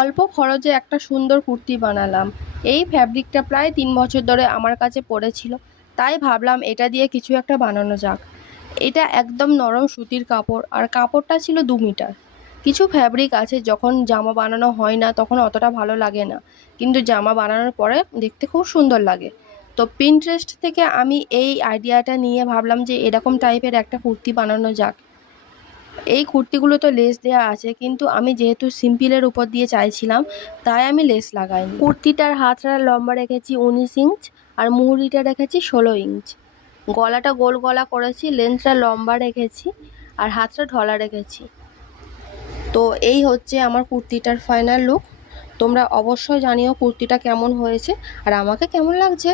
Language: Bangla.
অল্প খরচে একটা সুন্দর কুর্তি বানালাম। এই ফ্যাব্রিকটা প্রায় 3 বছর ধরে আমার কাছে পড়েছিল, তাই ভাবলাম এটা দিয়ে কিছু একটা বানানো যাক। এটা একদম নরম সুতির কাপড়, আর কাপড়টা ছিল 2 মিটার। কিছু ফ্যাব্রিক আছে যখন জামা বানানো হয় না তখন অতটা ভালো লাগে না, কিন্তু জামা বানানোর পরে দেখতে খুব সুন্দর লাগে। তো পিন্টারেস্ট থেকে আমি এই আইডিয়াটা নিয়ে ভাবলাম যে এরকম টাইপের একটা কুর্তি বানানো যাক। এই কুর্তিগুলো তো লেস দেওয়া আছে, কিন্তু আমি যেহেতু সিম্পলের উপর দিয়ে চাইছিলাম, তাই আমি লেস লাগাইনি। কুর্তিটার হাতটা লম্বা রেখেছি 19 ইঞ্চ, আর মুহুরিটা রেখেছি 16 ইঞ্চ। গলাটা গোল গলা করেছি, লেন্থটা লম্বা রেখেছি, আর হাতটা ঢলা রেখেছি। তো এই হচ্ছে আমার কুর্তিটার ফাইনাল লুক। তোমরা অবশ্যই জানিও কুর্তিটা কেমন হয়েছে আর আমাকে কেমন লাগছে।